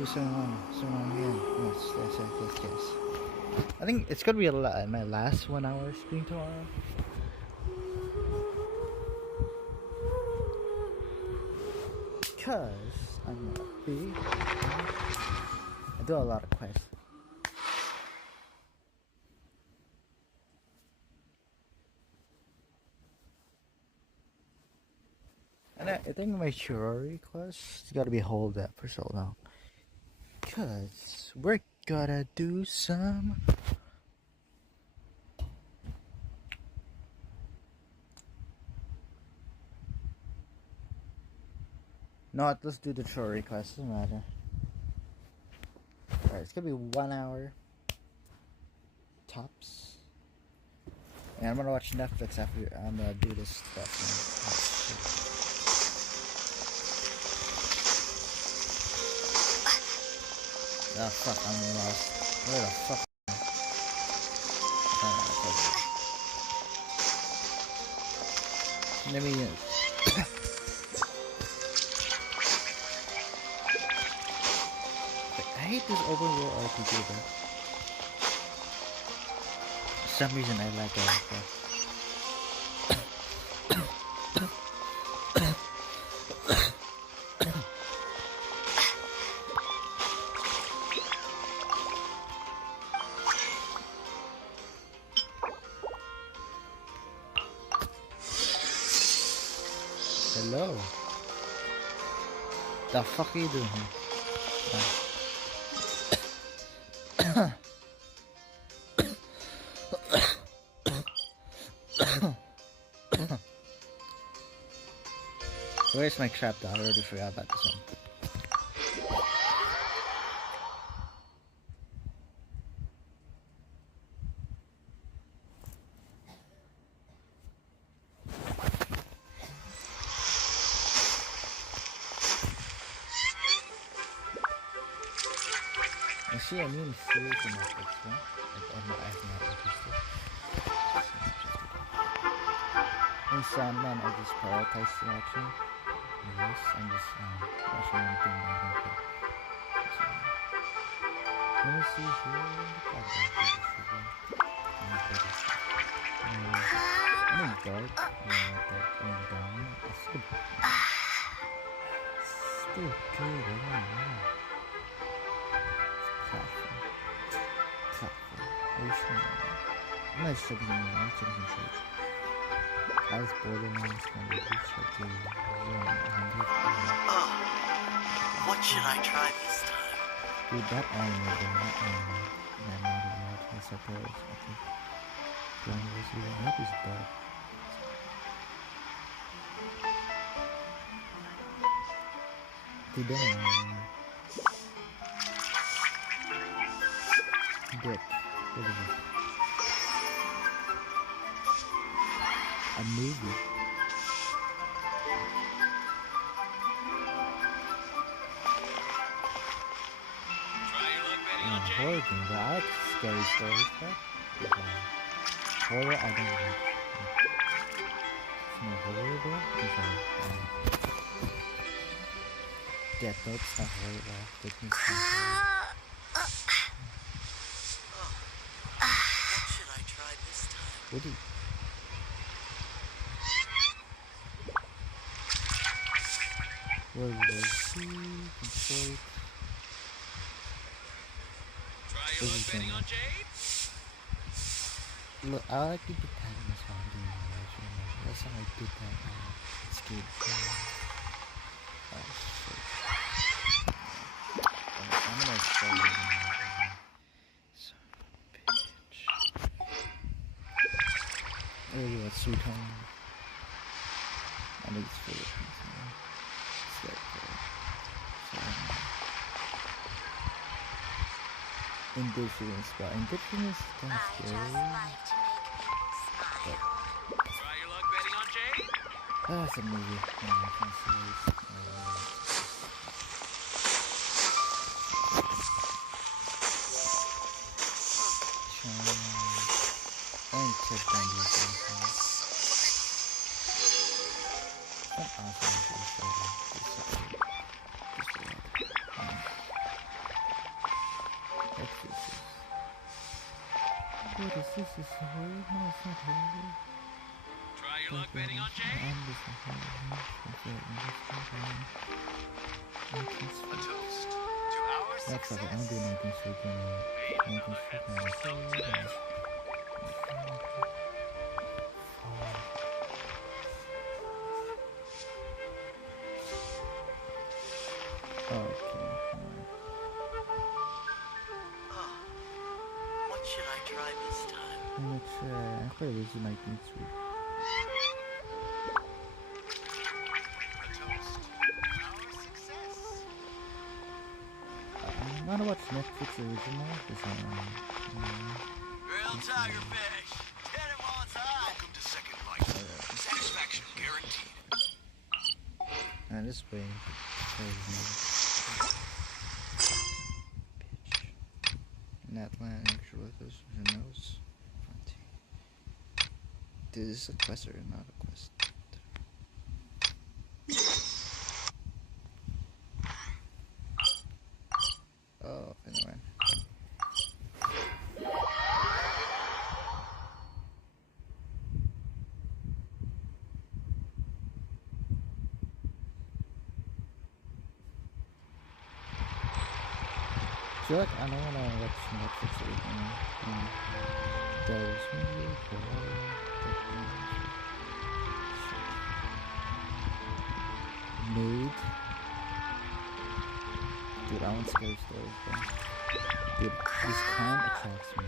do some again. Yes. I think it's gonna be my last 1 hour stream tomorrow. Cause I'm gonna be. I do a lot of quests. And I think my Shirori quest gotta be hold up for so long. Cause we're gonna do some. No, let's do the Shirori quest, doesn't matter. Alright, it's gonna be 1 hour. Tops. And I'm gonna watch Netflix after I'm gonna do this stuff. Oh fuck, I'm lost. Where the fuck? Let me I hate this open world RPG though. For some reason I like it like that. Hello. The fuck are you doing here? Where's my trap though? I already forgot about this one. I see a new series in Netflix, no? I'm not interested. In Sandman, I just prioritized watching. Yes, I'm just watching anything I can play. So, let me see here. Oh my god. It's still good. I don't know. Platform. Are you sure? I'm not checking the name. I'm checking the shows. I was Borderlands when we reached like the 100. What should I try this time? Dude, that anime, that anime. That not a lot. I suppose. I think. Blind was even. I hope he's dead. Dude, that anime. Dick. What is it? A movie. Horror game, but I like scary stories, but horror I don't like. It's no horror though. It's like Death Note's not horror though. Death Note's not horror. What should I try this time? Woody. World War C, Detroit. Try your luck betting on Jade? Look, I like to do that in this one. That's how I did that. Escape. Oh shit. I'm gonna show you. Son of a bitch. Oh, yeah, sweet home. I think it's Philippines, man. It's like, Indigenous, but Indigenous is kind of scary. Try your luck betting on Jade? That's a movie. No, I can't see it. China. And Ted Bundy is awesome. What awesome is this? This is horrible. No, it's not horrible. Try your luck betting on Jay? A toast to our That's success. okay. I'm doing anything stupid. Anything stupid. Okay. Oh, what should I try this time? Let's try. I thought this might be sweet. A toast to our success. I'm gonna watch Netflix original. Grilled tigerfish. Get him while it's hot. Welcome to Second Life. Satisfaction guaranteed. And this way. Bitch. Not land actually this who knows. Dude, this is a quest or not a quest? Oh, anyway. I feel like I don't want to watch Netflix again. There's really cool. Maid. Dude, I want scary stories, bro. Dude, this clown attracts me.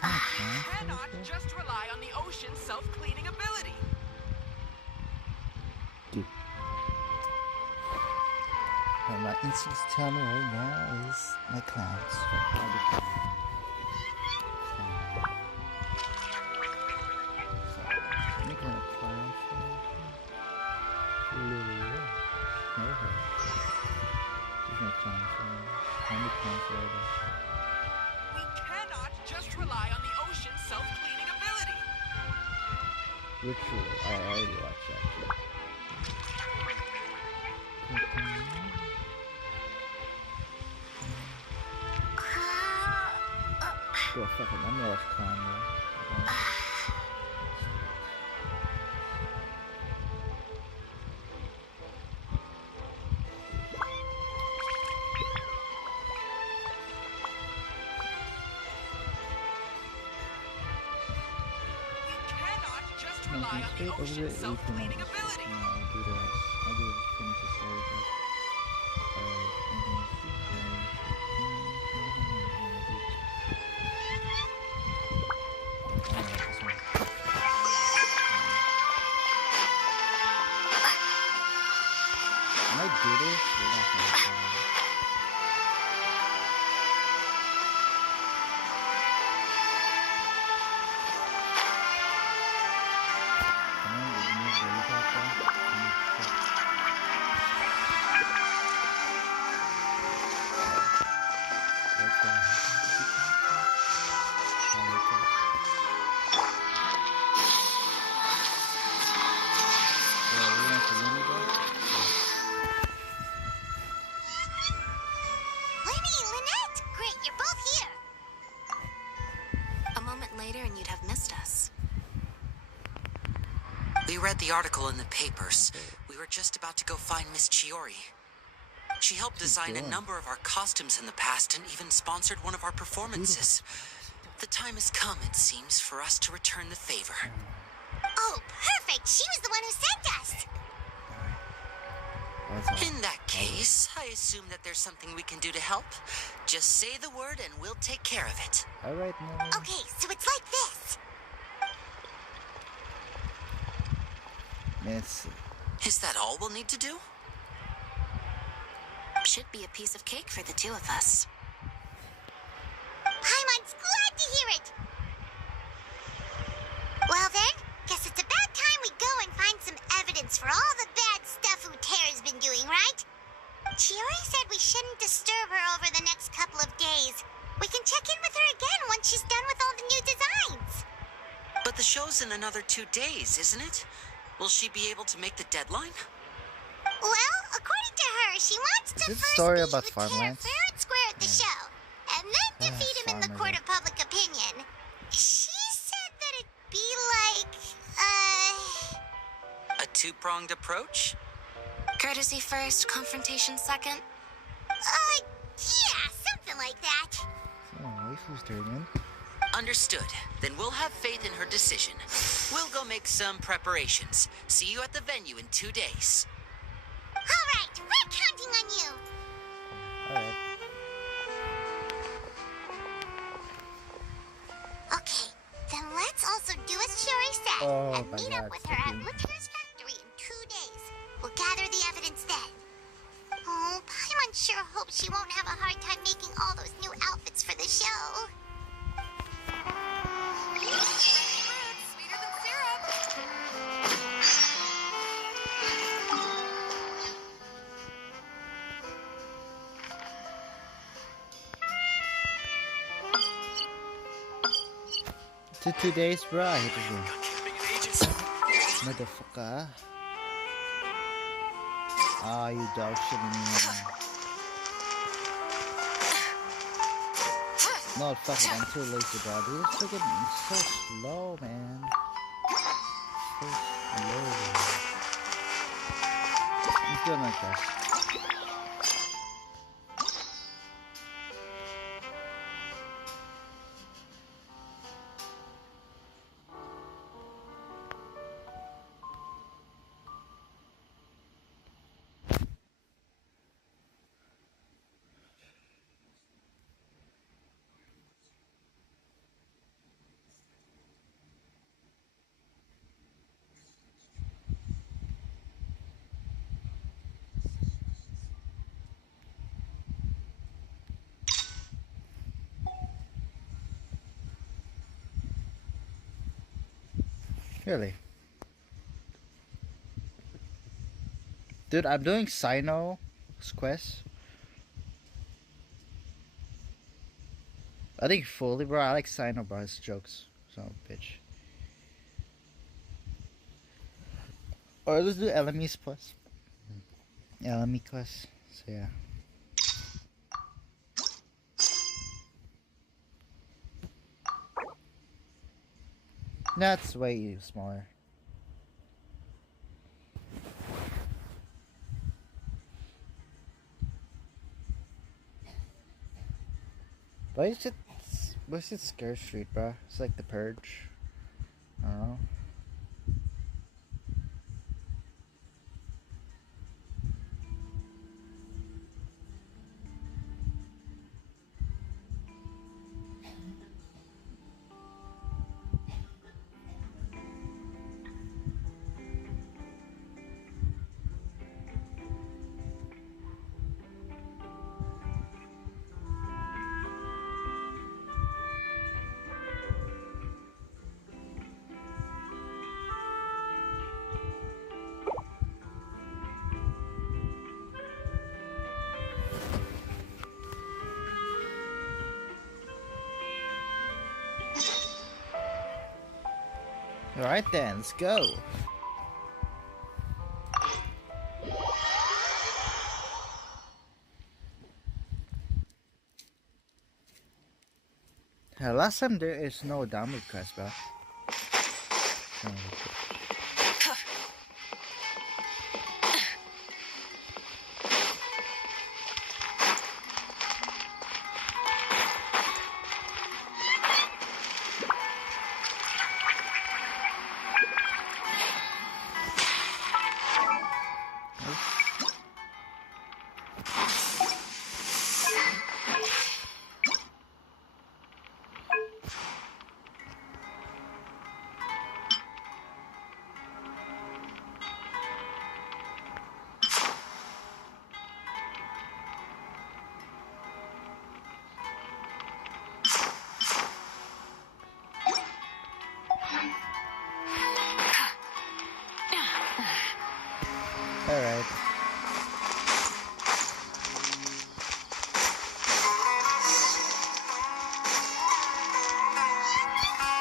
Cannot just rely on the ocean's self-cleaning ability. Dude. What my instincts tell me right now is my clowns. Any kind of clown show? Really? No way. There's no clown show. How many clown shows? We cannot just rely on the ocean's self-cleaning ability. Ritual. I already watched that shit. Go fuck it. I'm gonna watch Clown, bro. We cannot just rely on the ocean's self-cleaning ability. No, I'll do this. I'll do finish the series. I do this. We're not gonna do it. Lenny, Lynette! Great, you're both here. A moment later and you'd have missed us. We read the article in the papers. We were just about to go find Miss Chiori. She helped design a number of our costumes in the past and even sponsored one of our performances. The time has come, it seems, for us to return the favor. Oh, perfect! She was the one who sent us! In that case, I assume that there's something we can do to help. Just say the word and we'll take care of it. Alright, man. Okay, so it's like this. Let's see. Is that all we'll need to do? Should be a piece of cake for the two of us. Paimon's glad to hear it! Well then, guess it's about time we go and find some evidence for all the bad stuff Utera's been doing, right? Chiori said we shouldn't disturb her over the next couple of days. We can check in with her again once she's done with all the new designs. But the show's in another 2 days, isn't it? Will she be able to make the deadline? Well, according to her, she wants to Is this first story meet about Utera farmlands? fair and square at the show, and then defeat him in the court of two-pronged approach? Courtesy first, confrontation second? Yeah, something like that. So, waifu's turn in. Understood. Then we'll have faith in her decision. We'll go make some preparations. See you at the venue in 2 days. Alright, we're counting on you. Alright. Okay, then let's also do as Shiori said Oh and my meet God, up with her at fucking- Utera's factory in 2 days. We'll gather the evidence then. Oh, Paimon sure hopes she won't have a hard time making all those new outfits for the show. Sweeter than syrup. To 2 days, bro. I hate this game. Camping in ages. Motherfucker. Ah, you dog shitting me, man. No, fuck it. I'm too lazy, bro. Dude, it's freaking so slow, man. So slow. Let's do it like this. Really? Dude, I'm doing Sino's quest. I think fully, bro. I like Sino, bro. His jokes. Son of a bitch. Or let's do LME's quest. LME quest. So yeah. That's way smaller. Why is it Scare Street, bro? It's like the Purge. I don't know. Alright then, let's go. Last time there is no download quest, bro. Alright.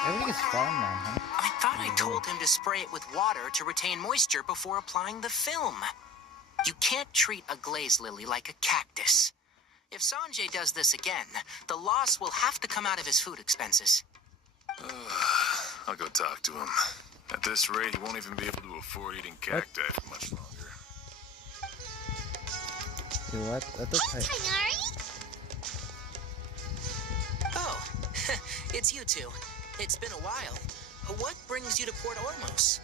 Everything is farmland, huh? I thought I told him to spray it with water to retain moisture before applying the film. You can't treat a glaze lily like a cactus. If Sanjay does this again, the loss will have to come out of his food expenses. I'll go talk to him. At this rate, he won't even be able to afford eating cacti for much longer. You what? I thought Hey, Tainari! Oh, it's you two. It's been a while. What brings you to Port Ormos?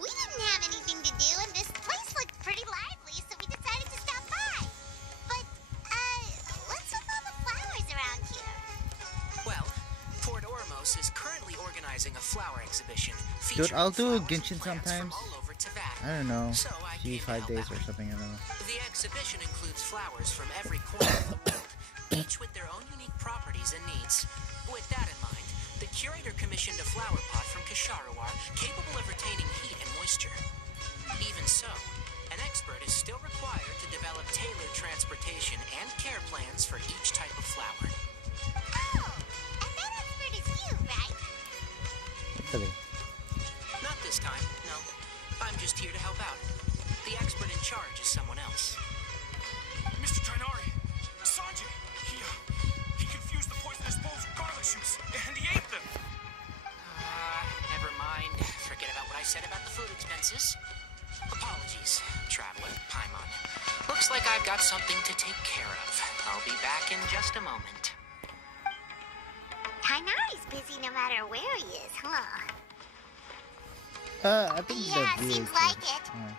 We didn't have anything to do, and this place looked pretty lively, so we decided to stop by. But, what's with all the flowers around here? Well, Port Ormos is currently organizing a flower exhibition Dude, featuring I'll do a flowers and Genshin plants from sometimes. all over Teyvat. I don't know. So I See, came to 5 help days out. or something, I don't know. The exhibition includes flowers from every corner of the world, each with their own unique properties and needs. With that in mind, the curator commissioned a flower pot from Kasharawar capable of retaining heat and moisture. Even so, an expert is still required to develop tailored transportation and care plans for each type of flower. Oh, and that expert is you, right? Really? Not this time, no. I'm just here to help out. The expert in charge is someone else. Mr. Tainari, Sanjay, he confused the poisonous bulbs with garlic shoots, and he ate them. Never mind. Forget about what I said about the food expenses. Apologies, traveler, Paimon. Looks like I've got something to take care of. I'll be back in just a moment. Tainari's busy no matter where he is, huh? I think Yeah, that view seems is like good. it. Alright.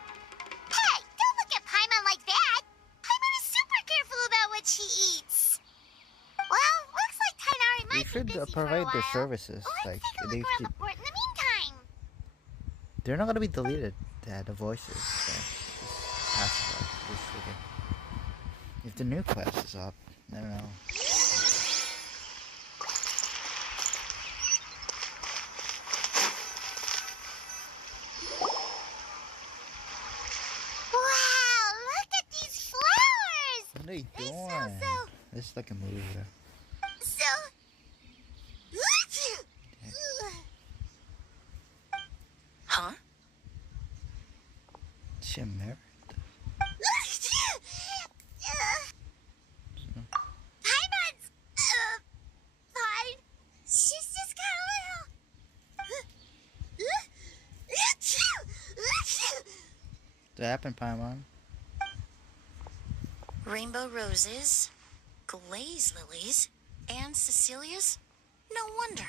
Hey, don't look at Paimon like that! Paimon is super careful about what she eats. Well, looks like Tainari They might should be busy provide for a their while. services. Let's Like, take a they look around should. the port in the meantime. They're not gonna be deleted. The voices. So just ask about this again. If the new quest is up, I don't know. Wow, look at these flowers! What are you They doing? smell so- This is like a movie. Though. So... Huh? Is she married? Paimon's... fine. She's just got a little... What happened, Paimon? Rainbow roses, glaze lilies, and Cecilia's? No wonder.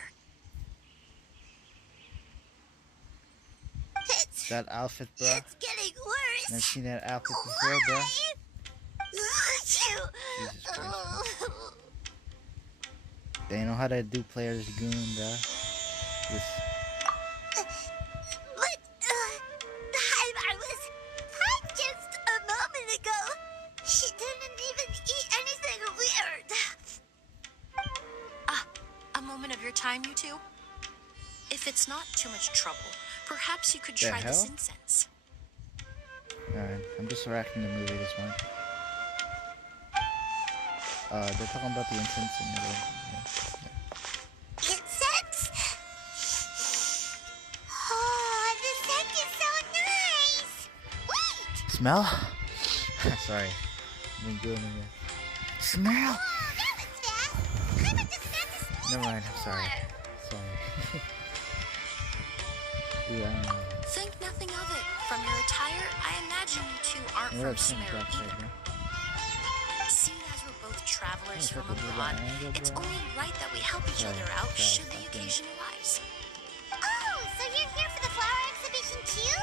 That outfit, bro. It's getting worse. Never seen that outfit before, bro. Jesus Christ, bro. They know how to do players goon, bro. This, But, Paimon was fine just a moment ago. She didn't even eat anything weird. A moment of your time, you two? If it's not too much trouble, perhaps you could The try this hell? incense. alright, I'm just racking the movie this one. They're talking about the incense in the room. Incense? Oh, the scent is so nice. Wait! Smell? Sorry. I've been doing it. Smell! Oh, that was fast. Paimon doesn't have to smell Never mind, I'm sorry. anymore. Sorry. Yeah, Think nothing of it. From your attire, I imagine you two aren't what from I've seen Sumeru outside either. here. Seeing as we're both travelers Oh, from fucking do abroad, that angle, it's bro. only right that we help each Sorry, other out sorry, should the fucking- occasion arise. Oh, so you're here for the flower exhibition too?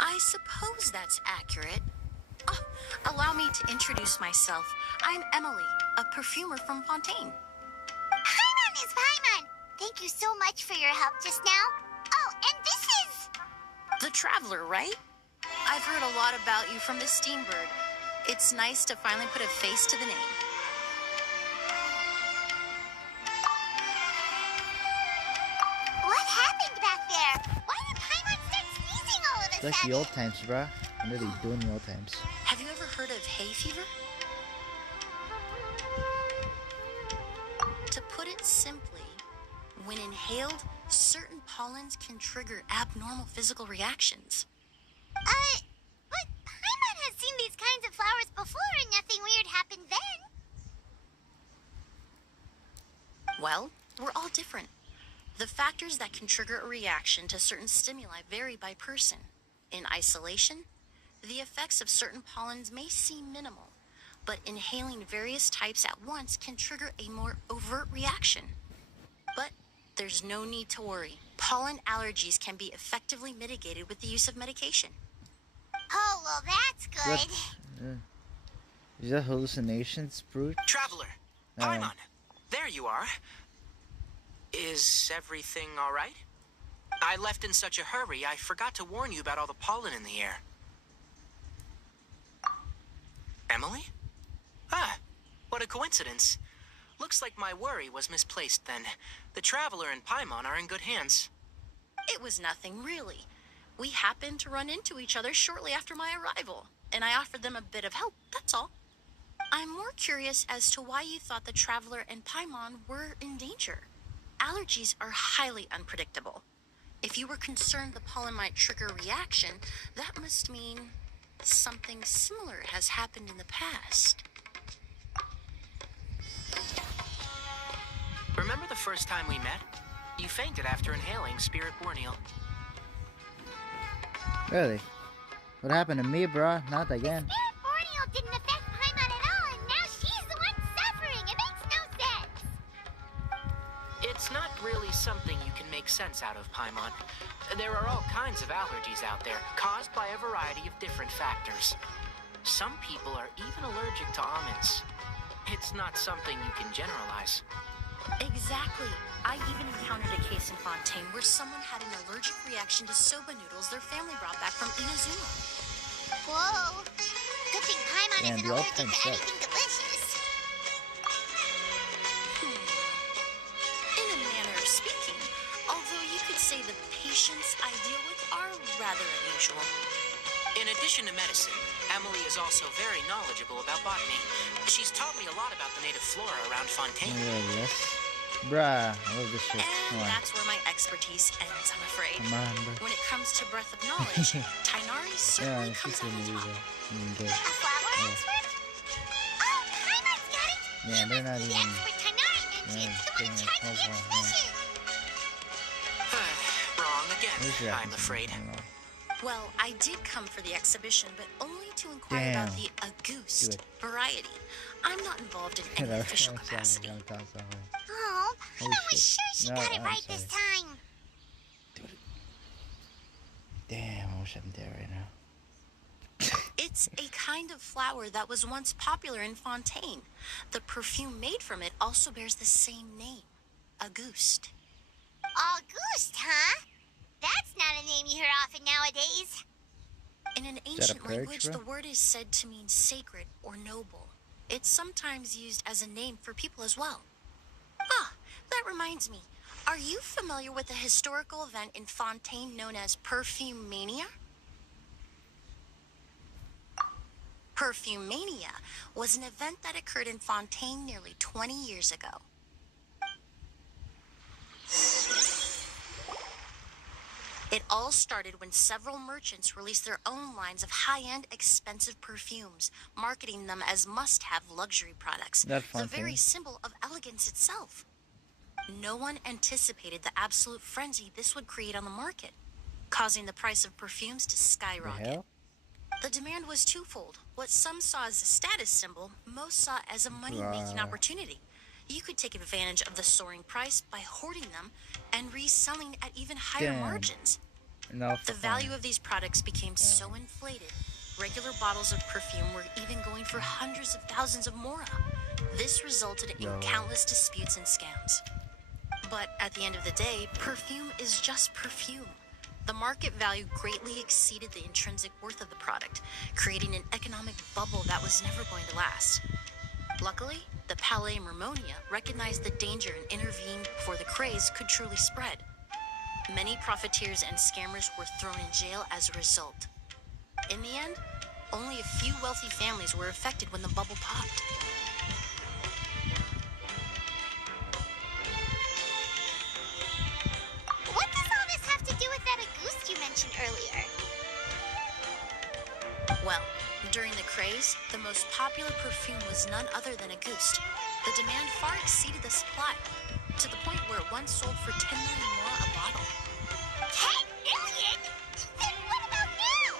I suppose that's accurate. Oh, allow me to introduce myself. I'm Emily, a perfumer from Fontaine. Paimon is Paimon. Thank you so much for your help just now. Oh, and this is... The Traveler, right? I've heard a lot about you from the Steambird. It's nice to finally put a face to the name. What happened back there? Why did Paimon start sneezing all of a It's like sudden? the old times, bruh. When are they doing the old times? Have you ever heard of hay fever? To put it simply, when inhaled, certain pollens can trigger abnormal physical reactions. But Paimon has seen these kinds of flowers before and nothing weird happened then. Well, We're all different. The factors that can trigger a reaction to certain stimuli vary by person. In isolation, the effects of certain pollens may seem minimal, but inhaling various types at once can trigger a more overt reaction. But there's no need to worry. Pollen allergies can be effectively mitigated with the use of medication. Oh, well, that's good. Is that hallucinations, brute? Traveler, Paimon, there you are. Is everything all right? I left in such a hurry, I forgot to warn you about all the pollen in the air. Emily? Ah, what a coincidence. Looks like my worry was misplaced then. The Traveler and Paimon are in good hands. It was nothing, really. We happened to run into each other shortly after my arrival, and I offered them a bit of help, that's all. I'm more curious as to why you thought the Traveler and Paimon were in danger. Allergies are highly unpredictable. If you were concerned the pollen might trigger a reaction, that must mean something similar has happened in the past. Remember the first time we met? You fainted after inhaling Spirit Borneal. Really? What happened to me, bro? Not again. Spirit Borneal didn't affect Paimon at all, and now she's the one suffering. It makes no sense. It's not really something you can make sense out of, Paimon. There are all kinds of allergies out there, caused by a variety of different factors. Some people are even allergic to almonds. It's not something you can generalize. Exactly. I even encountered a case in Fontaine where someone had an allergic reaction to soba noodles their family brought back from Inazuma. Whoa. Good thing Paimon Damn, isn't the allergic old to time anything delicious. In a manner of speaking, although you could say the patients I deal with are rather unusual. In addition to medicine, Emily is also very knowledgeable about botany. She's taught me a lot about the native flora around Fontaine. Yeah, yes. Bruh, I love this shit. And Come on. that's where my expertise ends, I'm afraid. Come on, bro. When it comes to breadth of knowledge, Tainari Yeah, certainly it's comes just a out on movie, top. though. A flower expert? Oh, Paimon's got it. Yeah, You they're not must be the even- expert Tainari mentioned. Yeah, The one in it's charge of the getting a exhibition. Wrong again, Where's your I'm accent? afraid. I don't know. Well, I did come for the exhibition, but only to inquire about Damn. the Auguste Do it. variety. I'm not involved in any official capacity. Oh, Holy Paimon was shit. sure she No, got it I'm right this time. Damn, I wish I'm there right now. It's a kind of flower that was once popular in Fontaine. The perfume made from it also bears the same name, Auguste. Auguste, huh? That's not a name you hear often nowadays. In an that a ancient purge, language, bro? the word is said to mean sacred or noble. It's sometimes used as a name for people as well. Ah, that reminds me. Are you familiar with a historical event in Fontaine known as Perfume Mania? Perfume Mania was an event that occurred in Fontaine nearly 20 years ago. It all started when several merchants released their own lines of high-end, expensive perfumes, marketing them as must-have luxury products, That the Fontaine. very symbol of elegance itself. No one anticipated the absolute frenzy this would create on the market, causing the price of perfumes to The skyrocket. hell? The demand was twofold. What some saw as a status symbol, most saw as a money-making Bruh. opportunity. You could take advantage of the soaring price by hoarding them and reselling at even higher Damn. margins. No. The value of these products became so inflated. Regular bottles of perfume were even going for hundreds of thousands of mora. This resulted in Yo. countless disputes and scams. But at the end of the day, perfume is just perfume. The market value greatly exceeded the intrinsic worth of the product, creating an economic bubble that was never going to last. Luckily, the Palais Mermonia recognized the danger and intervened before the craze could truly spread. Many profiteers and scammers were thrown in jail as a result. In the end, only a few wealthy families were affected when the bubble popped. What does all this have to do with that Auguste you mentioned earlier? Well, during the craze, the most popular perfume was none other than Auguste. The demand far exceeded the supply. to the point where it once sold for 10 million more a bottle. 10 million? Then what about now?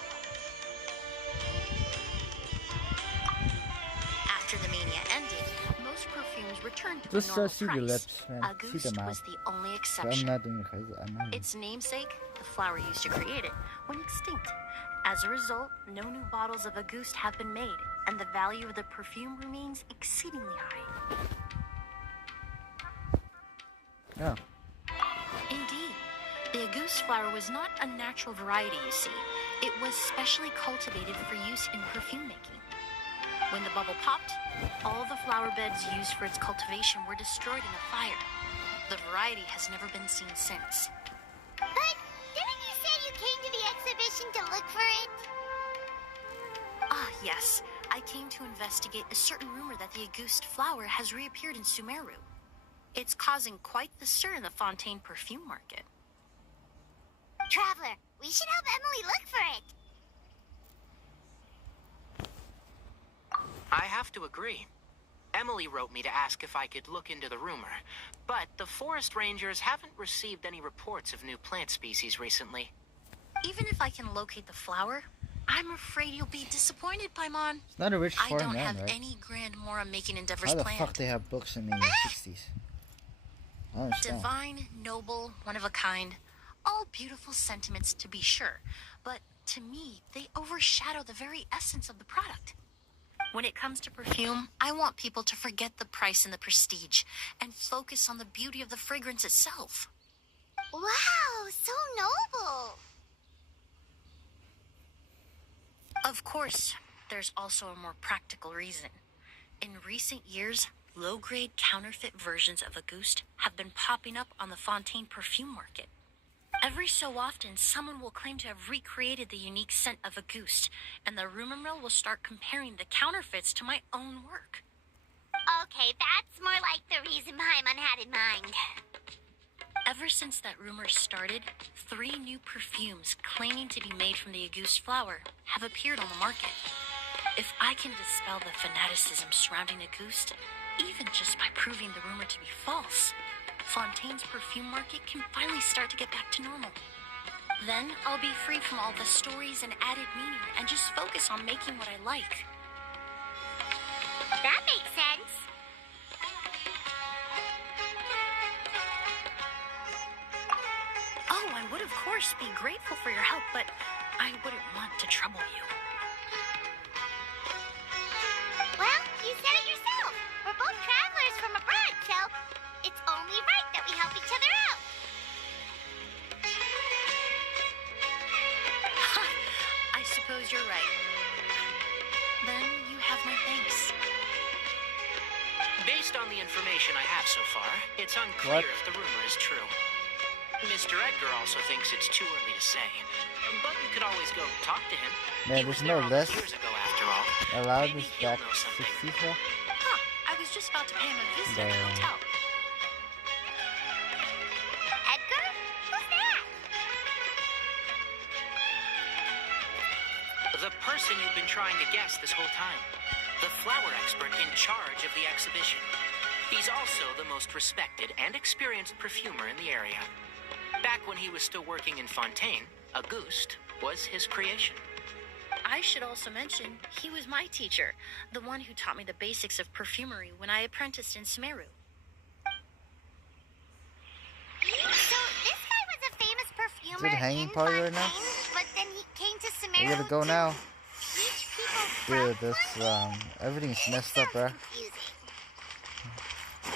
After the mania ended, most perfumes returned to Just a normal see the price. lips, man. See Auguste the mouth. was the only I'm exception. not doing it. Its namesake, the flower used to create it, went extinct. As a result, no new bottles of Auguste have been made, and the value of the perfume remains exceedingly high. Yeah. Indeed, the Auguste flower was not a natural variety, you see. It was specially cultivated for use in perfume making. When the bubble popped, all the flower beds used for its cultivation were destroyed in a fire. The variety has never been seen since. But didn't you say you came to the exhibition to look for it? Ah, yes. I came to investigate a certain rumor that the Auguste flower has reappeared in Sumeru. It's causing quite the stir in the Fontaine perfume market. Traveler, we should help Emily look for it. I have to agree. Emily wrote me to ask if I could look into the rumor, but the forest rangers haven't received any reports of new plant species recently. Even if I can locate the flower, I'm afraid you'll be disappointed, Paimon. It's not a rich I foreign don't man, have right? any grand Mora-making endeavors How the planned. fuck they have books in the 60s? I don't understand. Divine, noble, one of a kind. All beautiful sentiments, to be sure, but to me, they overshadow the very essence of the product. When it comes to perfume, I want people to forget the price and the prestige and focus on the beauty of the fragrance itself. Wow, so noble. Of course, there's also a more practical reason. In recent years, low-grade counterfeit versions of Auguste have been popping up on the Fontaine perfume market. Every so often, someone will claim to have recreated the unique scent of Auguste, and the rumor mill will start comparing the counterfeits to my own work. Okay, that's more like the reason Paimon had in mind. Ever since that rumor started, 3 new perfumes claiming to be made from the Auguste flower have appeared on the market. If I can dispel the fanaticism surrounding Auguste, even just by proving the rumor to be false, Fontaine's perfume market can finally start to get back to normal. Then I'll be free from all the stories and added meaning and just focus on making what I like. That makes sense. Oh, I would of course be grateful for your help, but I wouldn't want to trouble you. Well, you said it yourself. We're both travelers from abroad, so it's only right that we help each other out. I suppose you're right. Then you have my thanks. Based on the information I have so far, it's unclear What? if the rumor is true. Mr. Edgar also thinks it's too early to say, but you could always go talk to him. Man, He was there's no there all list. years ago, after all. Allowed Maybe this he'll back know something. 60s, huh? Huh, I was just about to pay him a visit at the Damn. hotel. Edgar? Who's that? The person you've been trying to guess this whole time. The flower expert in charge of the exhibition. He's also the most respected and experienced perfumer in the area. Back when he was still working in Fontaine, Auguste was his creation. I should also mention, he was my teacher, the one who taught me the basics of perfumery when I apprenticed in Sumeru. So this guy was a famous perfumer hanging in party right now? Fontaine, but then he came to We Sumeru gotta go to now. teach people Dude, from this, Fontaine? everything's It messed up, sounds bruh. confusing.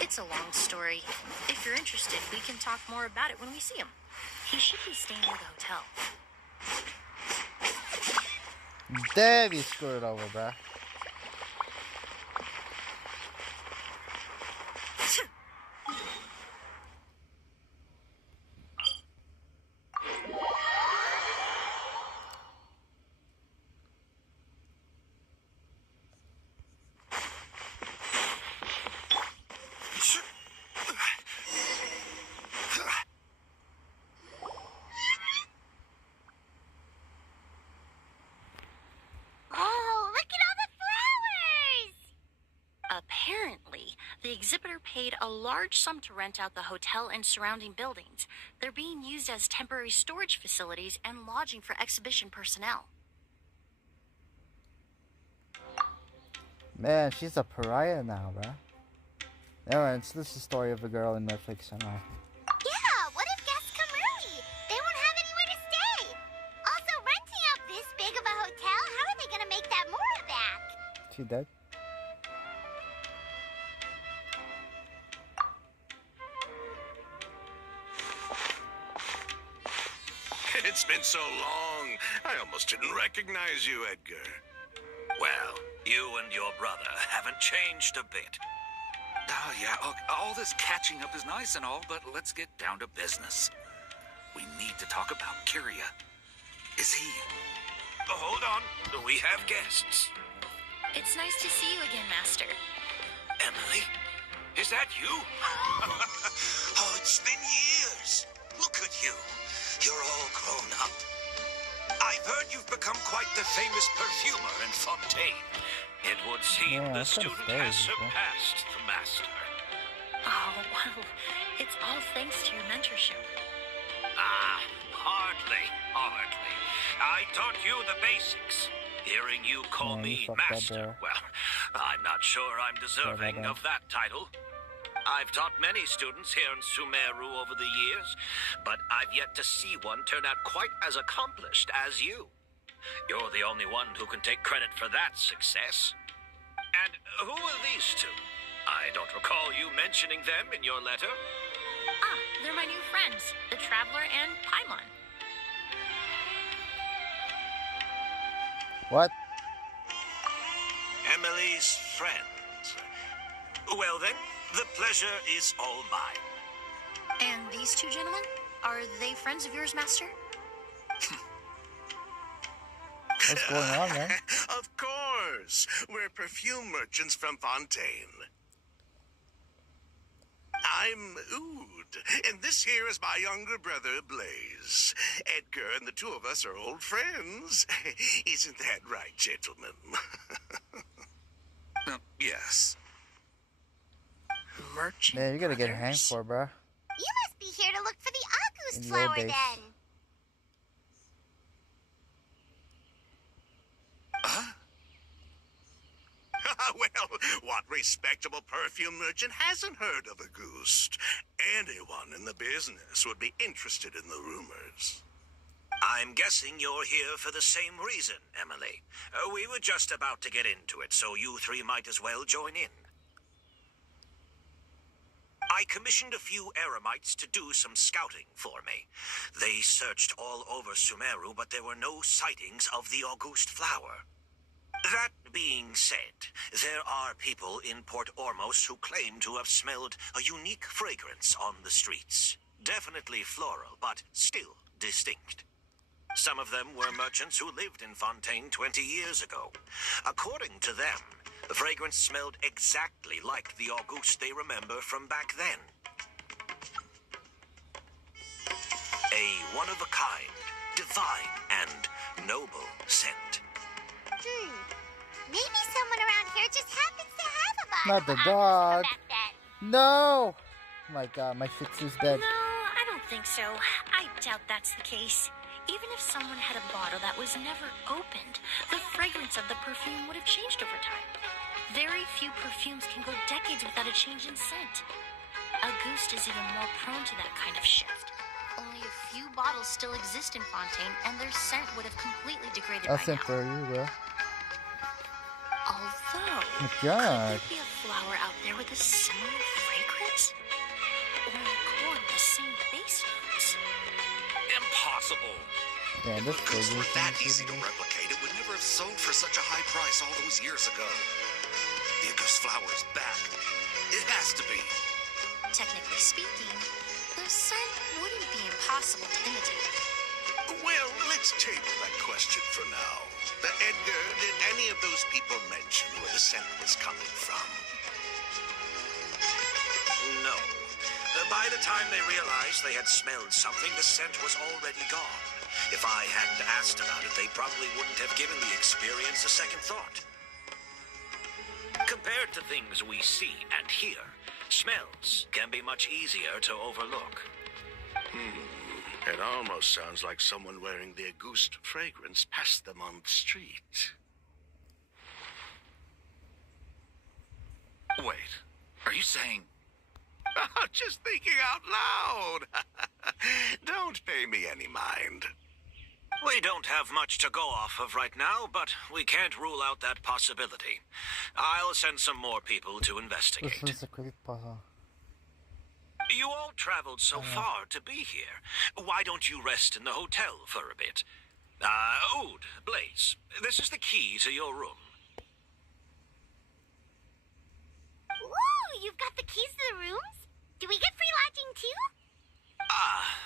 It's a long story. If you're interested, we can talk more about it when we see him. He should be staying near the hotel. Damn, you screwed it over, bruh. Oh, look at all the The exhibitor paid a large sum to rent out the hotel and surrounding buildings. They're being used as temporary storage facilities and lodging for exhibition personnel. Man, she's a pariah now, bruh. Anyway, so this is the story of a girl in Netflix and all. Yeah, what if guests come early? They won't have anywhere to stay. Also, renting out this big of a hotel, how are they gonna make that Mora back? She dead? It's been so long. I almost didn't recognize you, Edgar. Well, you and your brother haven't changed a bit. Oh, yeah, all this catching up is nice and all, but let's get down to business. We need to talk about Kyria. Is he... Oh, hold on. We have guests. It's nice to see you again, Master. Emily? Is that you? Oh, it's been years. Look at you. You're all grown up. I've heard you've become quite the famous perfumer in Fontaine. It would seem Yeah, the that's what a student story has is, huh? surpassed the master. Oh, well, it's all thanks to your mentorship. Ah, hardly. I taught you the basics. Hearing you call Yeah, you me fucked up master, there. well, I'm not sure I'm deserving bad. of that title. I've taught many students here in Sumeru over the years, but I've yet to see one turn out quite as accomplished as you. You're the only one who can take credit for that success. And who are these two? I don't recall you mentioning them in your letter. Ah, they're my new friends, the Traveler and Paimon. What? Emily's friends. Well then, the pleasure is all mine. And these two gentlemen? Are they friends of yours, Master? What's going on, man? Of course. We're perfume merchants from Fontaine. I'm Ood, and this here is my younger brother, Blaze. Edgar and the two of us are old friends. Isn't that right, gentlemen? Yes. Merchant Man, you're gonna get hanged brothers? for, bruh. You must be here to look for the August In your flower base. then. Well, what respectable perfume merchant hasn't heard of a goose? Anyone in the business would be interested in the rumors. I'm guessing you're here for the same reason, Emily. We were just about to get into it, so you three might as well join in. I commissioned a few eremites to do some scouting for me. They searched all over Sumeru, but there were no sightings of the August flower. That being said, there are people in Port Ormos who claim to have smelled a unique fragrance on the streets. Definitely floral, but still distinct. Some of them were merchants who lived in Fontaine 20 years ago. According to them, the fragrance smelled exactly like the August they remember from back then. A one-of-a-kind, divine, and noble scent. Maybe someone around here just happens to have a bottle Not the of August dog. from back then. No! Oh my god, my fix is dead. No, I don't think so. I doubt that's the case. Even if someone had a bottle that was never opened, the fragrance of the perfume would have changed over time. Very few perfumes can go decades without a change in scent. Auguste is even more prone to that kind of shift. Only a few bottles still exist in Fontaine, and their scent would have completely degraded I'll by send now. for you, bro. Although, Oh my god. could there be a flower out there with a similar fragrance? Or a chord with the same bass notes? Impossible. Yeah, this Goods were fragrance that is easy to really- replicate, it would never have sold for such a high price all those years ago. The Auguste flower is back. It has to be. Technically speaking, the scent wouldn't be impossible to imitate. Well, let's table that question for now. Edgar, did any of those people mention where the scent was coming from? No. By the time they realized they had smelled something, the scent was already gone. If I hadn't asked about it, they probably wouldn't have given the experience a second thought. Compared to things we see and hear, smells can be much easier to overlook. It almost sounds like someone wearing the Auguste fragrance passed them on the street. Wait, are you saying... Just thinking out loud. Don't pay me any mind. We don't have much to go off of right now, but we can't rule out that possibility. I'll send some more people to investigate. You all traveled so far to be here. Why don't you rest in the hotel for a bit? Oud, Blaze, this is the key to your room. Woo! You've got the keys to the rooms? Do we get free lodging too?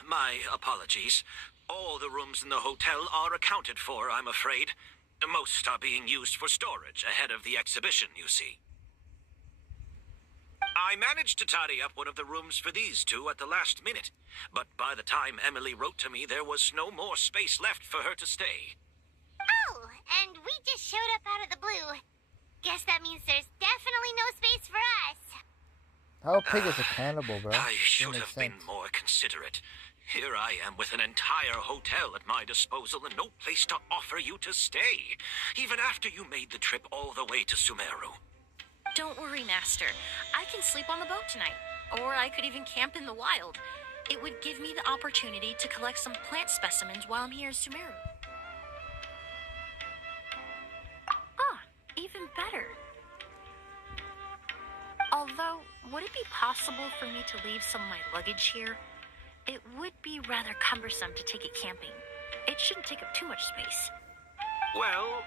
My apologies. All the rooms in the hotel are accounted for, I'm afraid. Most are being used for storage ahead of the exhibition, you see. I managed to tidy up one of the rooms for these two at the last minute, but by the time Emily wrote to me, there was no more space left for her to stay. Oh, and we just showed up out of the blue. Guess that means there's definitely no space for us. How pig is a cannibal, bro? I should have been sense. more considerate. Here I am with an entire hotel at my disposal and no place to offer you to stay, even after you made the trip all the way to Sumeru. Don't worry, Master. I can sleep on the boat tonight. Or I could even camp in the wild. It would give me the opportunity to collect some plant specimens while I'm here in Sumeru. Even better. Although, would it be possible for me to leave some of my luggage here? It would be rather cumbersome to take it camping. It shouldn't take up too much space. Well,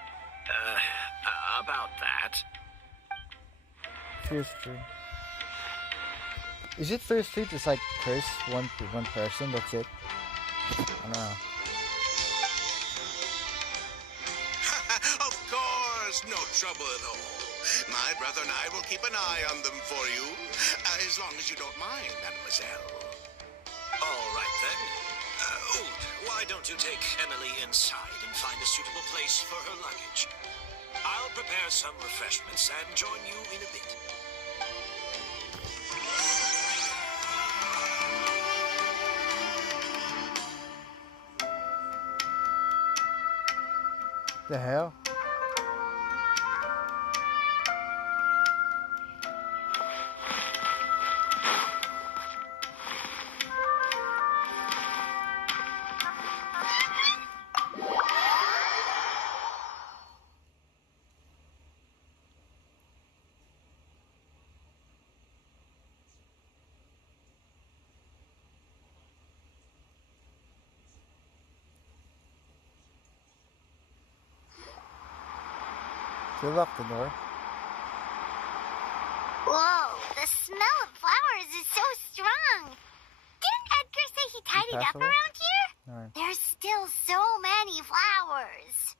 about that. Fear Street. Is it Fear Street? It's like curse one person, that's it? I don't know. Of course, no trouble at all. My brother and I will keep an eye on them for you, as long as you don't mind, mademoiselle. All right, then. Oud, why don't you take Emily inside and find a suitable place for her luggage? I'll prepare some refreshments and join you in a bit. The hell? They locked the door. Whoa, the smell of flowers is so strong. Didn't Edgar say he tidied up around here? Alright. There's still so many flowers.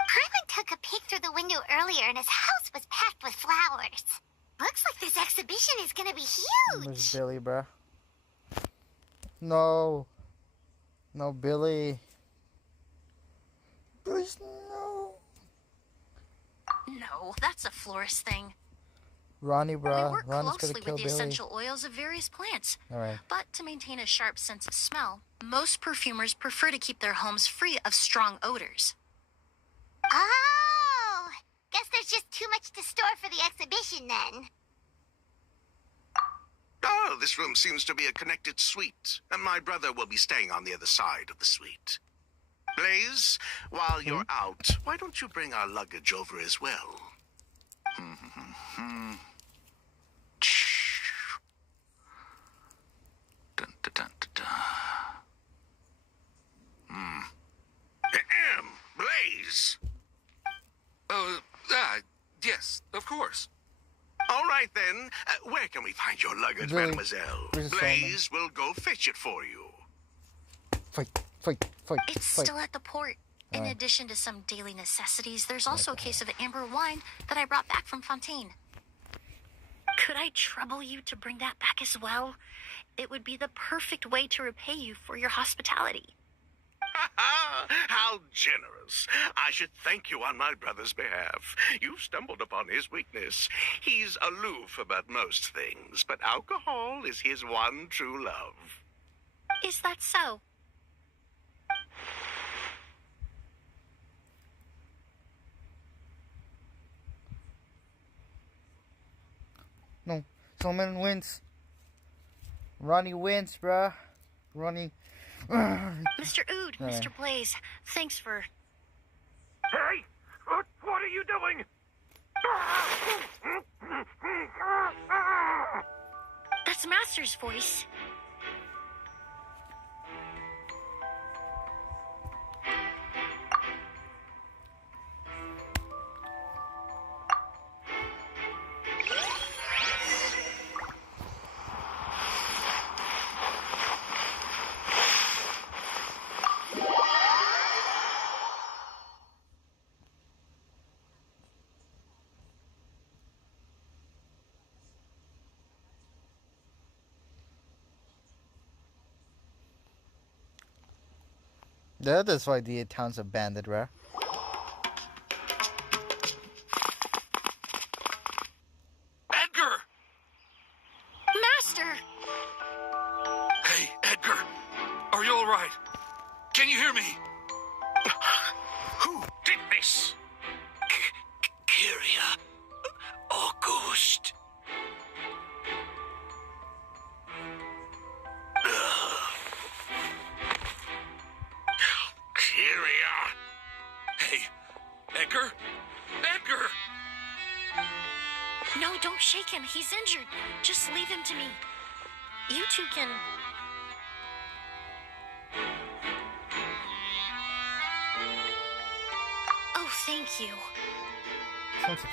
Hyman took a peek through the window earlier and his house was packed with flowers. Looks like this exhibition is gonna be huge. Where's Billy, bruh? No. No, Billy. Please, no. No, that's a florist thing. Ronnie, bruh. We work Ronnie's closely gonna kill with the Billy. essential oils of various plants. Alright. But to maintain a sharp sense of smell, most perfumers prefer to keep their homes free of strong odors. Oh, guess there's just too much to store for the exhibition then. Oh, this room seems to be a connected suite, and my brother will be staying on the other side of the suite. Blaze, while you're out, why don't you bring our luggage over as well? Dun, dun, dun, dun, dun. Blaze! Yes, of course. All right, then. Where can we find your luggage, Billy, mademoiselle? where's the Blaze will go fetch it for you. Fight, fight, fight, It's fight. still at the port. In Alright. addition to some daily necessities, there's also a case of amber wine that I brought back from Fontaine. Could I trouble you to bring that back as well? It would be the perfect way to repay you for your hospitality. How generous. I should thank you on my brother's behalf. You've stumbled upon his weakness. He's aloof about most things, but alcohol is his one true love. Is that so? No, someone wins. Ronnie wins, bruh. Ronnie. Mr. Ood, Mr. Blaze, thanks for... Hey! What are you doing? That's Master's voice. That's why the town's abandoned, bruh. Edgar! Master! Hey, Edgar! Are you alright? Can you hear me? Who did this? Kyria. August. Kyria! Hey, Edgar? Edgar! No, don't shake him. He's injured. Just leave him to me. You two can... Oh, thank you. Sounds like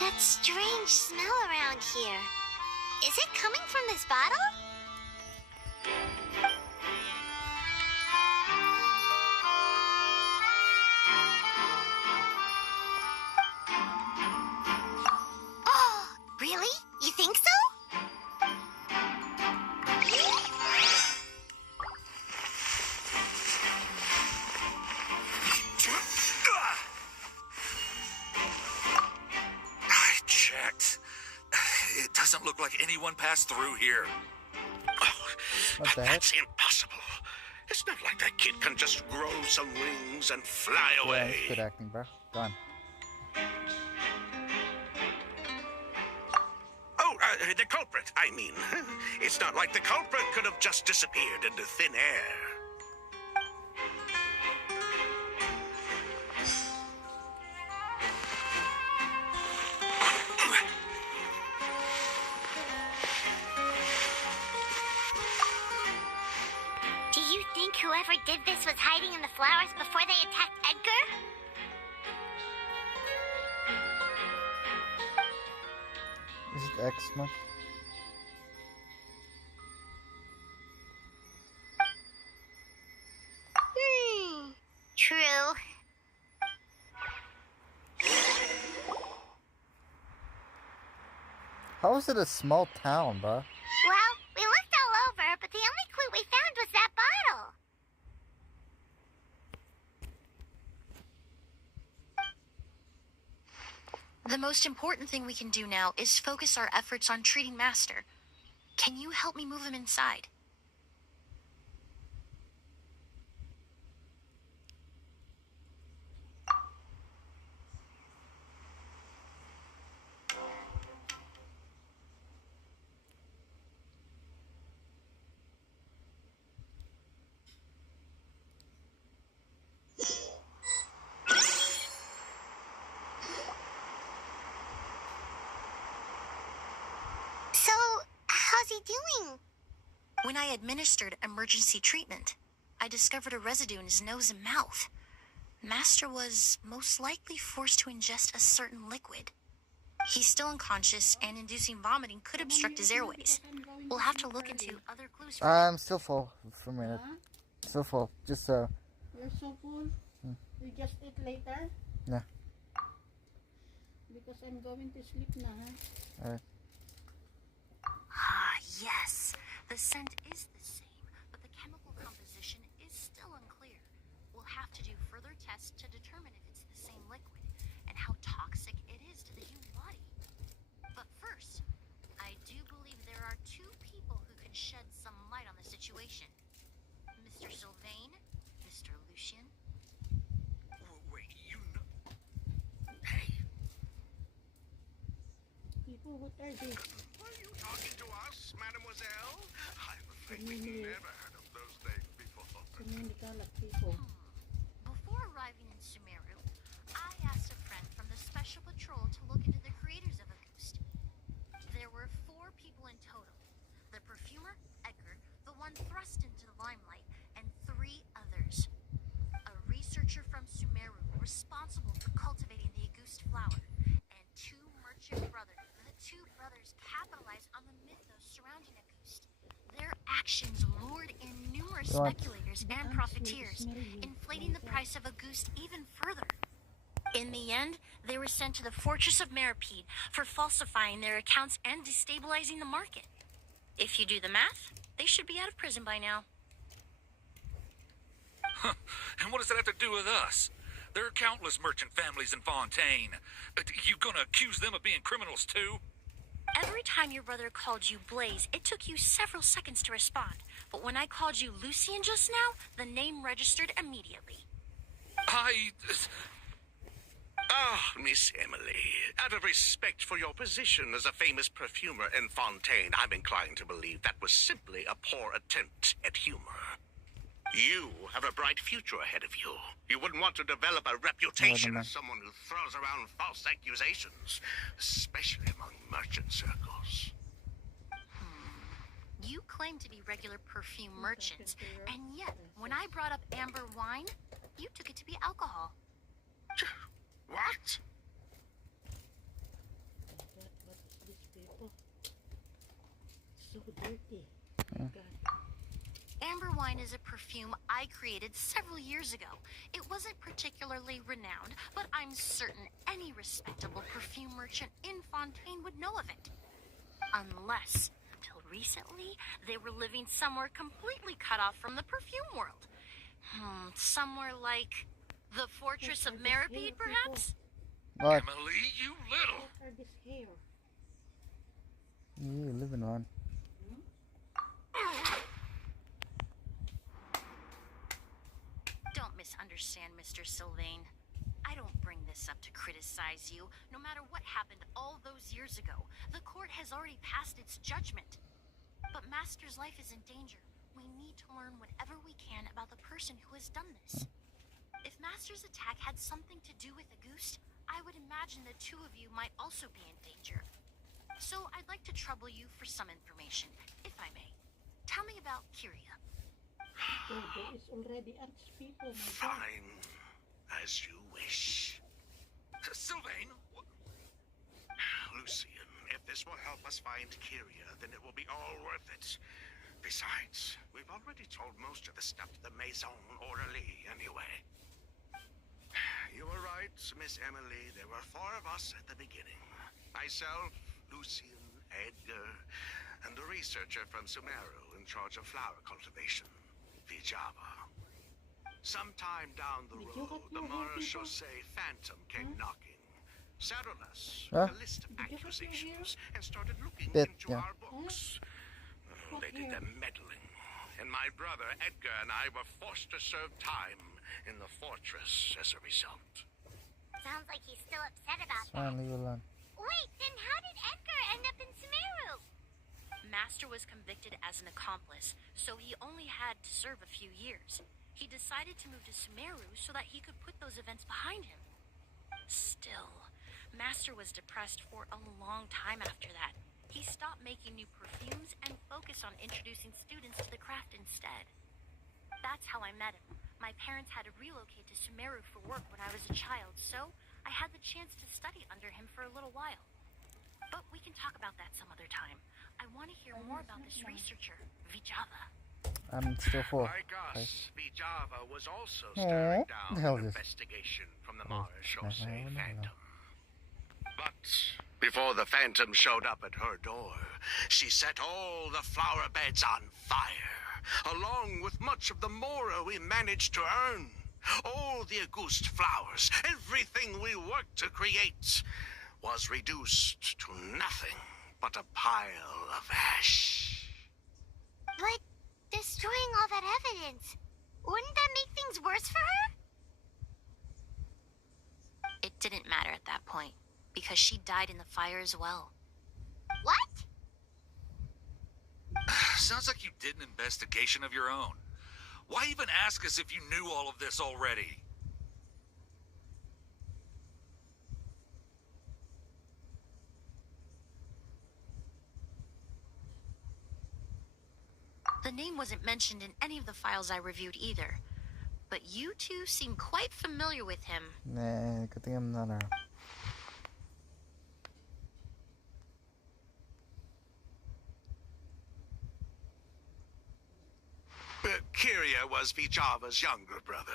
That strange smell around here. Is it coming from this bottle? Oh, really? You think so? I checked. It doesn't look like anyone passed through here. What the heck? That's impossible. It's not like that kid can just grow some wings and fly Yeah, away. it's good acting, bruh. Done. Oh, the culprit, I mean. It's not like the culprit could have just disappeared into thin air. Do you think whoever did this was hiding in the flowers before they attacked Edgar? Is it eczema? True. How is it a small town, bruh? Well, we looked all over, but the only clue we found was that bottle. The most important thing we can do now is focus our efforts on treating Master. Can you help me move him inside? So, how's he doing? When I administered emergency treatment, I discovered a residue in his nose and mouth. Master was most likely forced to ingest a certain liquid. He's still unconscious, and inducing vomiting could obstruct his airways. We'll have to look into other clues. I'm still full for a minute. Still full. Just, You're so full? You just eat later? Yeah. Because I'm going to sleep na. Alright. Ah, yes. The scent is the same, but the chemical composition is still unclear. We'll have to do further tests to determine if it's the same liquid and how toxic it is to the human body. But first, I do believe there are two people who can shed some light on the situation. Mr. Sylvain, Mr. Lucien. Wait, you know... Hey, People, what are they? Were you talking to us, mademoiselle? I'm afraid we've never heard of those things before. Communicate people. Before arriving in Sumeru, I asked a friend from the Special Patrol to look into the creators of Auguste. There were 4 people in total. The perfumer, Edgar, the one thrust into the limelight, and 3 others. A researcher from Sumeru responsible for cultivating the Auguste flower, and 2 merchant brothers. The 2 brothers capitalized on the mythos surrounding Auguste. Their actions lured in numerous speculators and profiteers, inflating the price of Auguste even further. In the end, they were sent to the Fortress of Meripede for falsifying their accounts and destabilizing the market. If you do the math, they should be out of prison by now. and what does that have to do with us? There are countless merchant families in Fontaine. You gonna accuse them of being criminals too? Every time your brother called you Blaze, it took you several seconds to respond. But when I called you Lucien just now, the name registered immediately. Ah, Miss Emily, out of respect for your position as a famous perfumer in Fontaine, I'm inclined to believe that was simply a poor attempt at humor. You have a bright future ahead of you. You wouldn't want to develop a reputation as someone who throws around false accusations, especially among merchant circles. You claim to be regular perfume merchants, and yet, when I brought up amber wine, you took it to be alcohol. What? But these people, so dirty. God. Amber wine is a perfume I created several years ago. It wasn't particularly renowned, but I'm certain any respectable perfume merchant in Fontaine would know of it. Unless, until recently, they were living somewhere completely cut off from the perfume world. Somewhere like the Fortress of Meripede, perhaps? What? Emily, you little... What are this hair? You living on? Don't misunderstand, Mr. Sylvain. I don't bring this up to criticize you. No matter what happened all those years ago, the court has already passed its judgment. But Master's life is in danger. We need to learn whatever we can about the person who has done this. If Master's attack had something to do with Auguste, I would imagine the 2 of you might also be in danger. So I'd like to trouble you for some information, if I may. Tell me about Kyria. There is already Arts people. Fine. As you wish. Sylvain, Lucien, if this will help us find Kyria, then it will be all worth it. Besides, we've already told most of the stuff to the Maison Orderly anyway. You were right, Miss Emily. There were 4 of us at the beginning. Myself, Lucien, Edgar, and the researcher from Sumeru in charge of flower cultivation, Vijava. Sometime down the road, the Marechaussee Phantom came knocking, saddled us with a list of accusations, and started looking into our books. They did their meddling, and my brother Edgar and I were forced to serve time in the fortress as a result. Sounds like he's still upset about that. Fine, leave it alone. Wait, then how did Edgar end up in Sumeru? Master was convicted as an accomplice, so he only had to serve a few years. He decided to move to Sumeru so that he could put those events behind him. Still, Master was depressed for a long time after that. He stopped making new perfumes and focused on introducing students to the craft instead. That's how I met him. My parents had to relocate to Sumeru for work when I was a child, so I had the chance to study under him for a little while. But we can talk about that some other time. I want to hear more about this researcher, Vijava. I'm still full. Like Okay. us, Vijava was also staring down the hell an is this? investigation from the Marechaussee Phantom. But before the Phantom showed up at her door, she set all the flower beds on fire, along with much of the mora we managed to earn. All the Auguste flowers, everything we worked to create, was reduced to nothing but a pile of ash. But destroying all that evidence, wouldn't that make things worse for her? It didn't matter at that point, because she died in the fire as well. What? Sounds like you did an investigation of your own. Why even ask us if you knew all of this already? The name wasn't mentioned in any of the files I reviewed either. But you two seem quite familiar with him. 네, 그 tingin mo na. Kiria was Vijava's younger brother.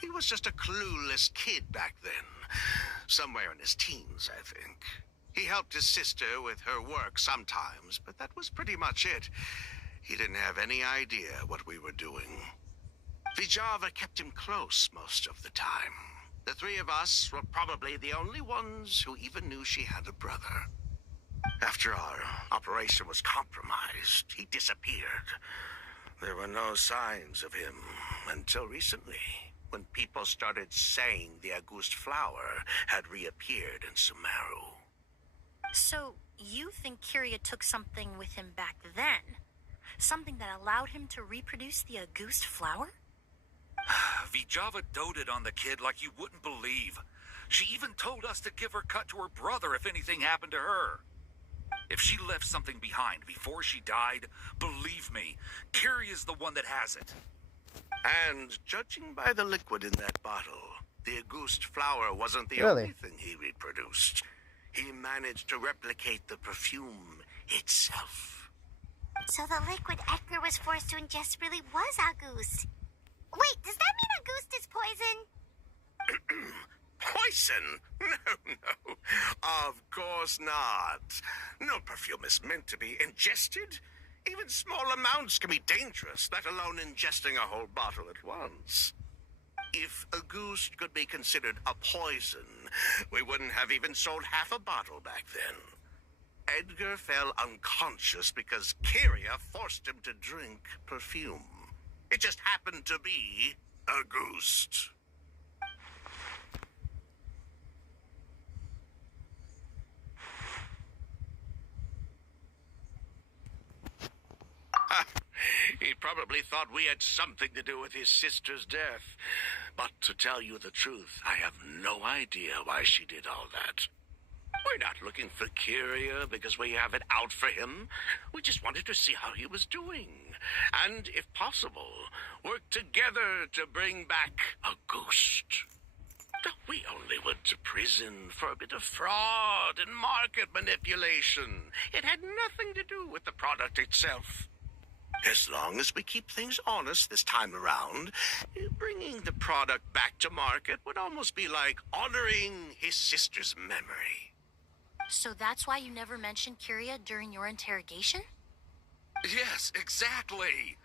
He was just a clueless kid back then. Somewhere in his teens, I think. He helped his sister with her work sometimes, but that was pretty much it. He didn't have any idea what we were doing. Vijava kept him close most of the time. The three of us were probably the only ones who even knew she had a brother. After our operation was compromised, he disappeared. There were no signs of him until recently, when people started saying the Auguste flower had reappeared in Sumeru. So, you think Kiria took something with him back then? Something that allowed him to reproduce the Auguste flower? Vijava doted on the kid like you wouldn't believe. She even told us to give her cut to her brother if anything happened to her. If she left something behind before she died, believe me, Kiria's the one that has it. And judging by the liquid in that bottle, the Auguste flower wasn't the Really? only thing he reproduced. He managed to replicate the perfume itself. So the liquid Edgar was forced to ingest really was Auguste. Wait, does that mean Auguste is poison? Poison? No. Of course not. No perfume is meant to be ingested. Even small amounts can be dangerous, let alone ingesting a whole bottle at once. If Auguste could be considered a poison, we wouldn't have even sold half a bottle back then. Edgar fell unconscious because Kiria forced him to drink perfume. It just happened to be Auguste. He probably thought we had something to do with his sister's death. But to tell you the truth, I have no idea why she did all that. We're not looking for Kiria because we have it out for him. We just wanted to see how he was doing. And, if possible, work together to bring back Auguste. We only went to prison for a bit of fraud and market manipulation. It had nothing to do with the product itself. As long as we keep things honest this time around, bringing the product back to market would almost be like honoring his sister's memory. So that's why you never mentioned Kiria during your interrogation? Yes, exactly.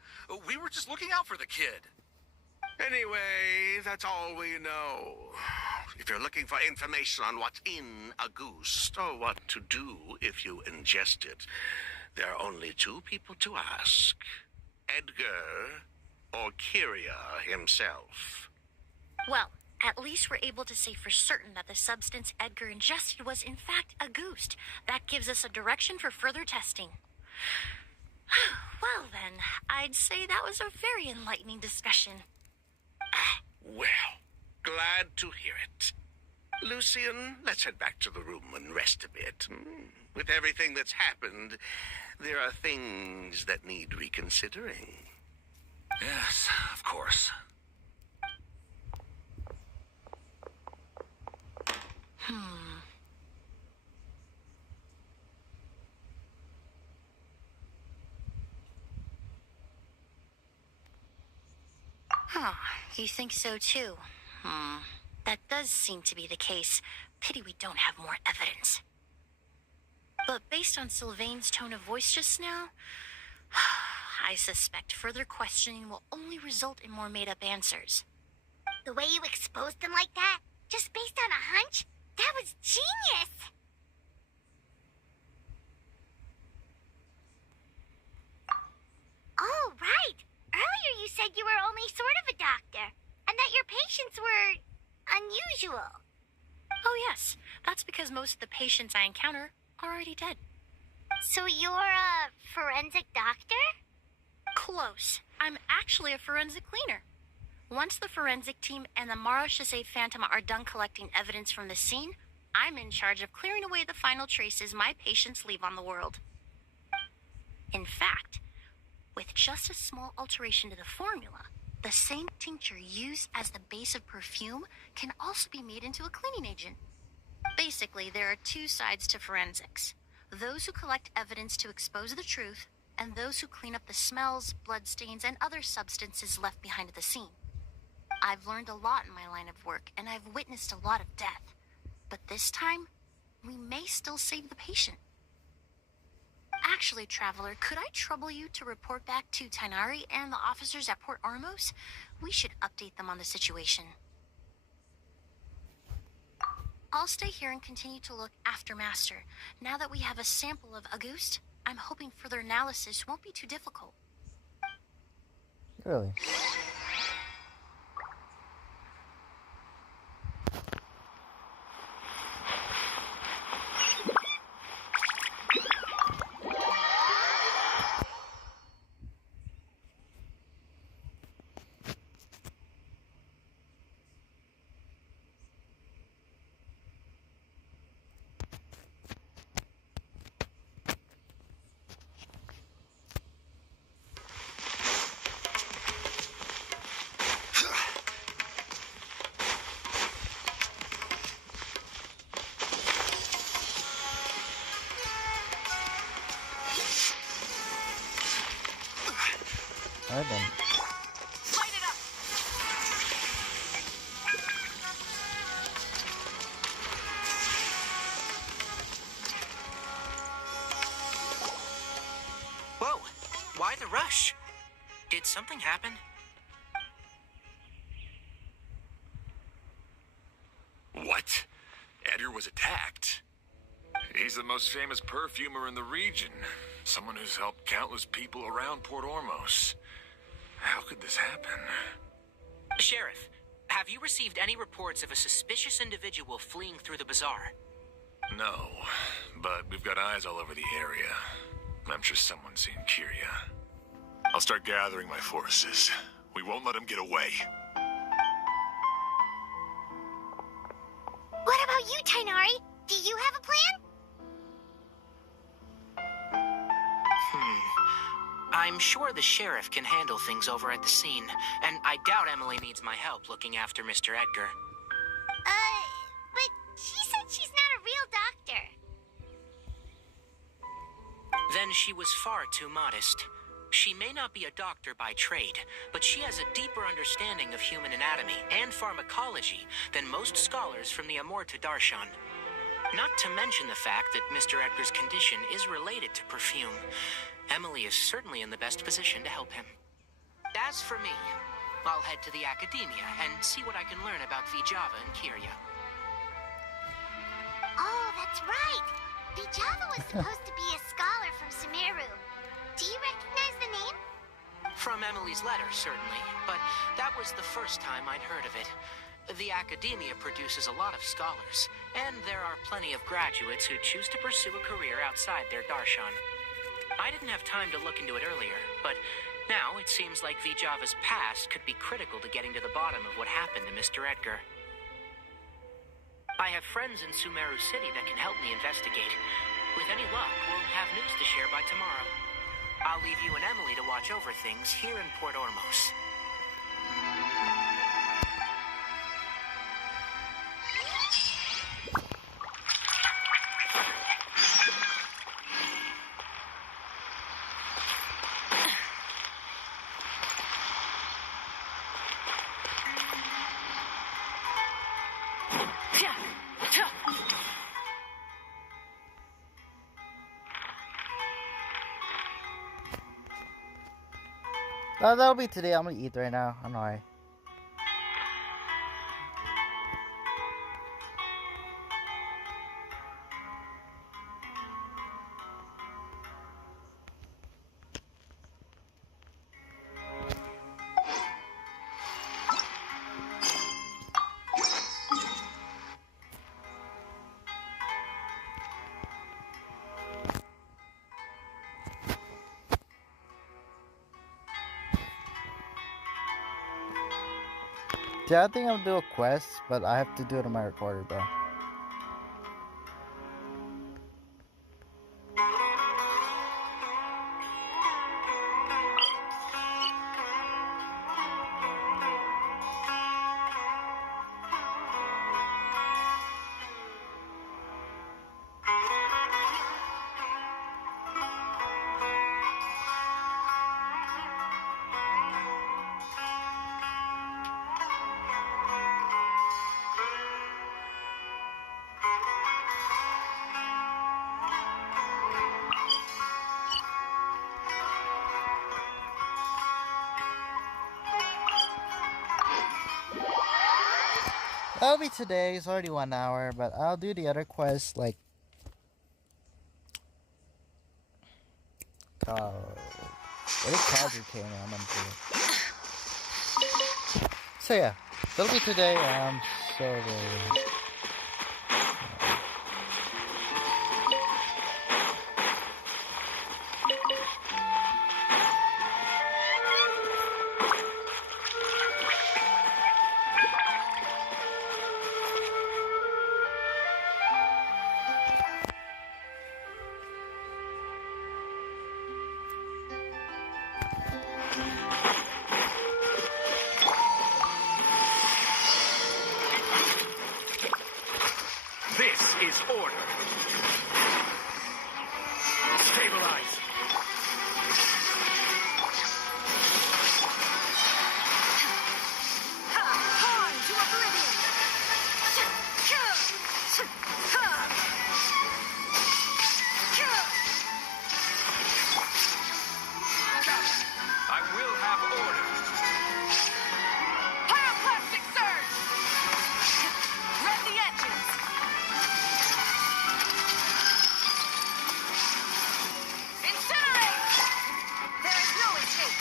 We were just looking out for the kid. Anyway, that's all we know. If you're looking for information on what's in Auguste, or what to do if you ingest it, there are only two people to ask. Edgar or Kiria himself. Well, at least we're able to say for certain that the substance Edgar ingested was in fact Auguste. That gives us a direction for further testing. Well then, I'd say that was a very enlightening discussion. Well, glad to hear it. Lucian, let's head back to the room and rest a bit. With everything that's happened, there are things that need reconsidering. Yes, of course. Huh, you think so too? That does seem to be the case. Pity we don't have more evidence. But based on Sylvain's tone of voice just now, I suspect further questioning will only result in more made-up answers. The way you exposed them like that, just based on a hunch, that was genius! Oh, right! Earlier you said you were only sort of a doctor, and that your patients were unusual. Oh yes, that's because most of the patients I encounter are already dead. So you're a forensic doctor? Close. I'm actually a forensic cleaner. Once the forensic team and the Marachese Phantom are done collecting evidence from the scene, I'm in charge of clearing away the final traces my patients leave on the world. In fact, with just a small alteration to the formula, the same tincture used as the base of perfume can also be made into a cleaning agent. Basically, there are two sides to forensics. Those who collect evidence to expose the truth, and those who clean up the smells, bloodstains, and other substances left behind at the scene. I've learned a lot in my line of work, and I've witnessed a lot of death. But this time, we may still save the patient. Actually, Traveler, could I trouble you to report back to Tainari and the officers at Port Ormos? We should update them on the situation. I'll stay here and continue to look after Master. Now that we have a sample of Auguste, I'm hoping further analysis won't be too difficult. Really? Alright then. Light it up! Whoa, why the rush? Did something happen? What? Edgar was attacked? He's the most famous perfumer in the region. Someone who's helped countless people around Port Ormos. How could this happen? Sheriff, have you received any reports of a suspicious individual fleeing through the bazaar? No, but we've got eyes all over the area. I'm sure someone's seen Kyria. I'll start gathering my forces. We won't let him get away. What about you, Tainari? Do you have a plan? I'm sure the sheriff can handle things over at the scene, and I doubt Emily needs my help looking after Mr. Edgar. But she said she's not a real doctor. Then she was far too modest. She may not be a doctor by trade, but she has a deeper understanding of human anatomy and pharmacology than most scholars from the Amorta Darshan. Not to mention the fact that Mr. Edgar's condition is related to perfume. Emily is certainly in the best position to help him. As for me, I'll head to the academia and see what I can learn about Vijava and Kyria. Oh, that's right. Vijava was supposed to be a scholar from Sumeru. Do you recognize the name? From Emily's letter, certainly, but that was the first time I'd heard of it. The academia produces a lot of scholars, and there are plenty of graduates who choose to pursue a career outside their darshan. I didn't have time to look into it earlier, but now it seems like Vijava's past could be critical to getting to the bottom of what happened to Mr. Edgar. I have friends in Sumeru City that can help me investigate. With any luck, we'll have news to share by tomorrow. I'll leave you and Emily to watch over things here in Port Ormos. That'll be today. I'm gonna eat right now. I'm alright. Yeah, I think I'll do a quest, but I have to do it on my recorder, bro. That'll be today. It's already 1 hour, but I'll do the other quests like what is Cloud Came? I'm gonna do it. So yeah, that'll be today. I'm so very. This is order. Stabilize. Horn to oblivion! I will have order. Pyroclastic surge! Rend the edges! Incinerate! There is no escape!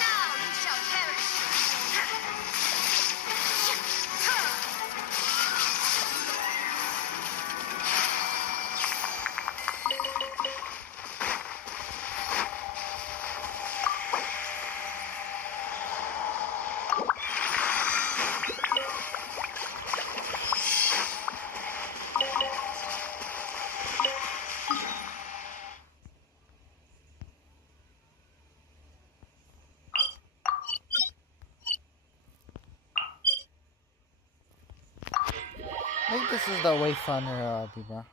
Now you shall perish! I think this is the way funner I'll be, bro.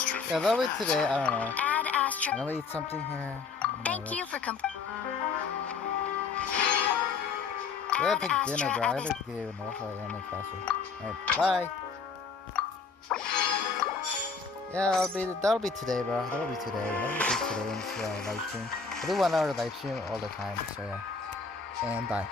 extra Yeah, that'll be today. I don't know. Add Astro. I'm gonna eat something here. Thank you for I gotta take dinner, bro. I have to get it enough so I make faster. Alright, bye. Yeah, that'll be today, bro. That'll be today. That'll be today in this live stream. I do 1 hour live stream all the time, so yeah. And bye.